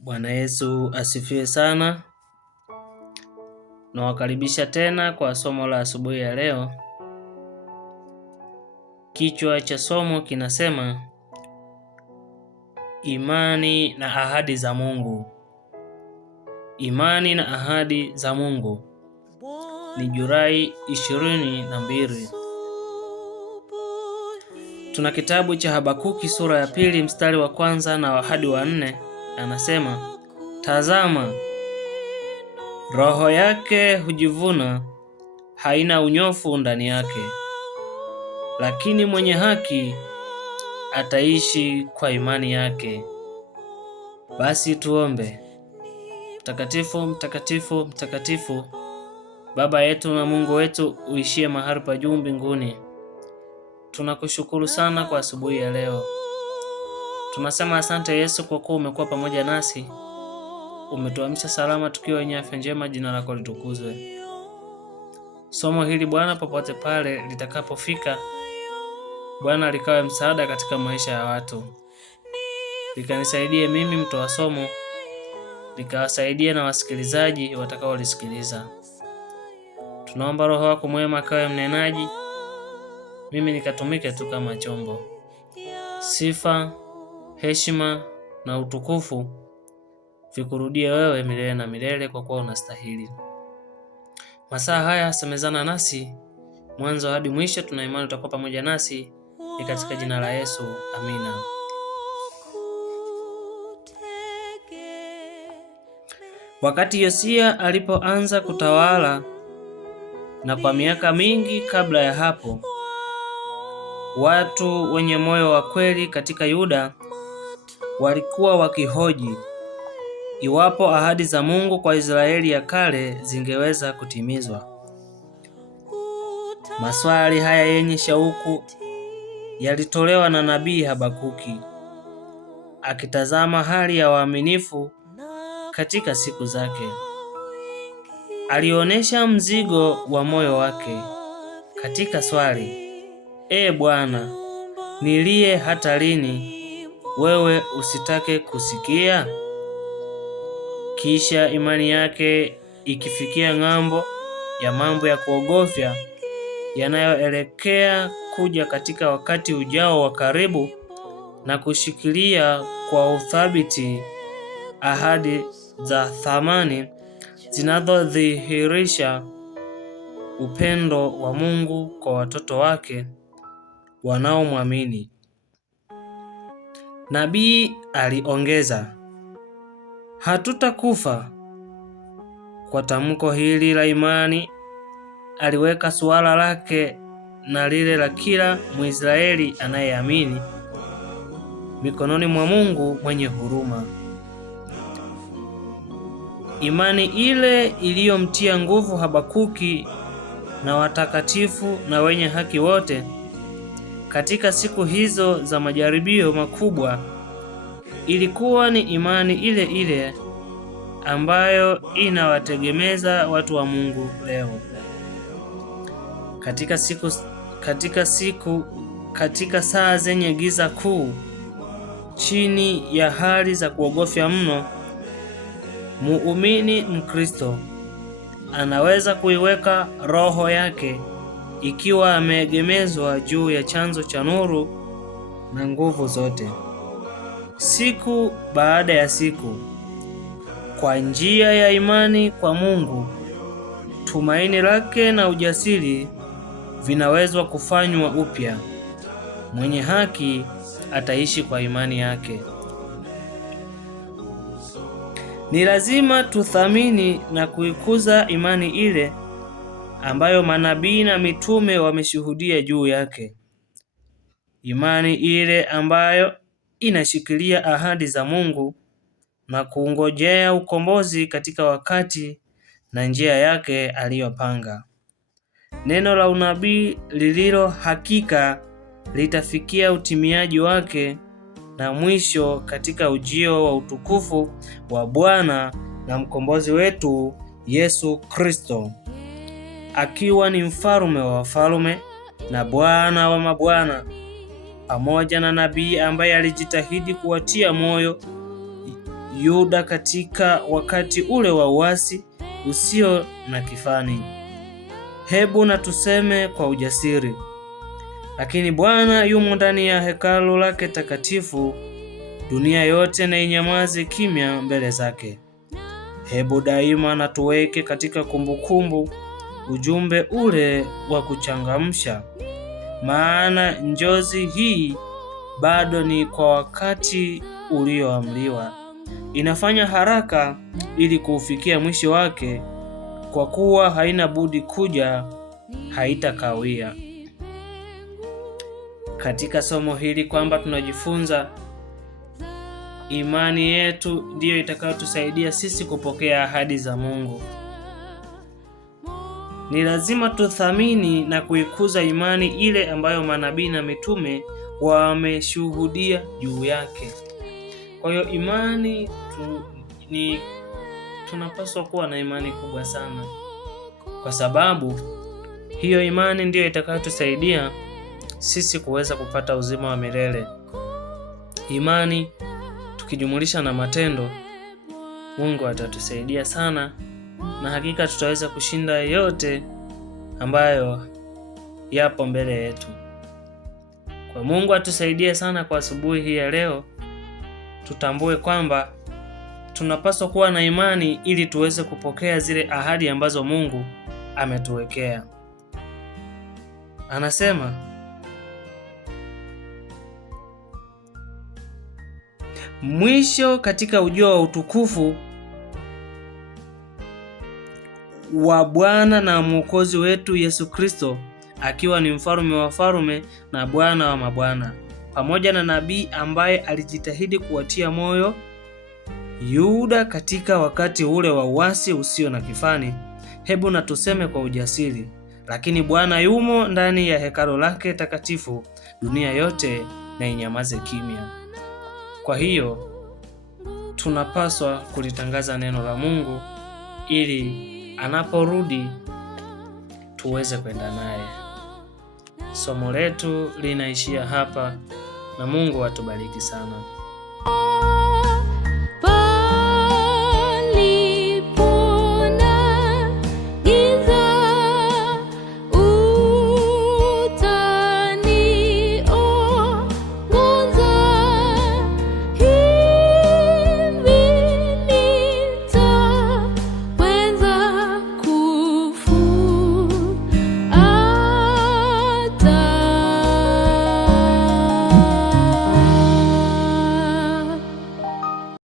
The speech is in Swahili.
Bwana Yesu asifiwe sana. Nawakaribisha tena kwa somo la asubuhi ya leo. Kichwa cha somo kinasema imani na ahadi za Mungu. Imani na ahadi za Mungu. Ni Julai 22. Tuna kitabu cha Habakuki sura ya 2 mstari wa 1 na hadi wa 4. Anasema, tazama, roho yake hujivuna, haina unyofu ndani yake, lakini mwenye haki ataishi kwa imani yake. Basi tuombe. Mtakatifu, mtakatifu, mtakatifu, Baba yetu na Mungu wetu uishie mahali pa juu mbinguni, tunakushukuru sana kwa asubuhi ya leo. Tunasema asante Yesu kwa kuwa umekuwa pamoja nasi. Umetuamsha salama tukiwa wenye afya njema, jina lako litukuzwe. Somo hili Bwana, popote pale litakapofika, Bwana likawe msaada katika maisha ya watu. Likanisaidie mimi mtoa somo, likawasaidia na wasikilizaji watakaolisikiliza. Tunaomba Roho wako mwema akawe mnenaji, mimi nikatumike tu kama chombo. Sifa, heshima na utukufu vikurudie wewe milele na milele, kwa kuwa unastahili. Masaa haya semezana nasi mwanzo hadi mwisho. Tuna imani utakuwa pamoja nasi, ni katika jina la Yesu, amina. Wakati Yosia alipoanza kutawala, na kwa miaka mingi kabla ya hapo, watu wenye moyo wa kweli katika Yuda walikuwa wakihoji iwapo ahadi za Mungu kwa Israeli ya kale zingeweza kutimizwa. Maswali haya yenye shauku yalitolewa na nabii Habakuki, akitazama hali ya waaminifu katika siku zake. Alionyesha mzigo wa moyo wake katika swali, Bwana, nilie hata lini, wewe usitake kusikia? Kisha imani yake ikifikia ng'ambo ya mambo ya kuogofya yanayoelekea kuja katika wakati ujao wa karibu, na kushikilia kwa uthabiti ahadi za thamani zinazodhihirisha upendo wa Mungu kwa watoto wake wanaomwamini. Nabii aliongeza, hatutakufa. Kwa tamko hili la imani, aliweka suala lake na lile la kila Mwisraeli anayeamini mikononi mwa Mungu mwenye huruma. Imani ile iliyomtia nguvu Habakuki na watakatifu na wenye haki wote katika siku hizo za majaribio makubwa, ilikuwa ni imani ile ile ambayo inawategemeza watu wa Mungu leo. Katika saa zenye giza kuu, chini ya hali za kuogofya mno, muumini Mkristo anaweza kuiweka roho yake ikiwa ameegemezwa juu ya chanzo cha nuru na nguvu zote. Siku baada ya siku, kwa njia ya imani kwa Mungu, tumaini lake na ujasiri vinawezwa kufanywa upya. Mwenye haki ataishi kwa imani yake. Ni lazima tuthamini na kuikuza imani ile ambayo manabii na mitume wameshuhudia juu yake. Imani ile ambayo inashikilia ahadi za Mungu na kungojea ukombozi katika wakati na njia yake aliyopanga. Neno la unabii lililo hakika litafikia utimiaji wake na mwisho katika ujio wa utukufu wa Bwana na mkombozi wetu Yesu Kristo, akiwa ni mfalme wa wafalme na Bwana wa mabwana, pamoja na nabii ambaye alijitahidi kuwatia moyo Yuda katika wakati ule wa uasi usio na kifani. Hebu na tuseme kwa ujasiri, lakini Bwana yumo ndani ya hekalu lake takatifu, dunia yote na inyamaze kimya mbele zake. Hebu daima na tuweke katika kumbukumbu ujumbe ule wa kuchangamsha, maana njozi hii bado ni kwa wakati ulioamriwa. Inafanya haraka ili kuufikia mwisho wake, kwa kuwa haina budi kuja, haitakawia. Katika somo hili kwamba tunajifunza imani yetu ndiyo itakayotusaidia sisi kupokea ahadi za Mungu. Ni lazima tuthamini na kuikuza imani ile ambayo manabii na mitume wameshuhudia juu yake. Kwa hiyo imani tunapaswa kuwa na imani kubwa sana, kwa sababu hiyo imani ndiyo itakayotusaidia sisi kuweza kupata uzima wa milele. Imani tukijumulisha na matendo, Mungu atatusaidia sana, na hakika tutaweza kushinda yote ambayo yapo mbele yetu. Kwa Mungu atusaidie sana kwa asubuhi hii ya leo. Tutambue kwamba tunapaswa kuwa na imani ili tuweze kupokea zile ahadi ambazo Mungu ametuwekea. Anasema, mwisho katika ujio wa utukufu wa Bwana na Mwokozi wetu Yesu Kristo, akiwa ni mfalme wa wafalme na Bwana wa mabwana, pamoja na nabii ambaye alijitahidi kuwatia moyo Yuda katika wakati ule wa uasi usio na kifani. Hebu na tuseme kwa ujasiri, lakini Bwana yumo ndani ya hekalu lake takatifu, dunia yote na inyamaze kimya. Kwa hiyo tunapaswa kulitangaza neno la Mungu ili anaporudi tuweze kwenda naye. Somo letu linaishia hapa, na Mungu atubariki sana.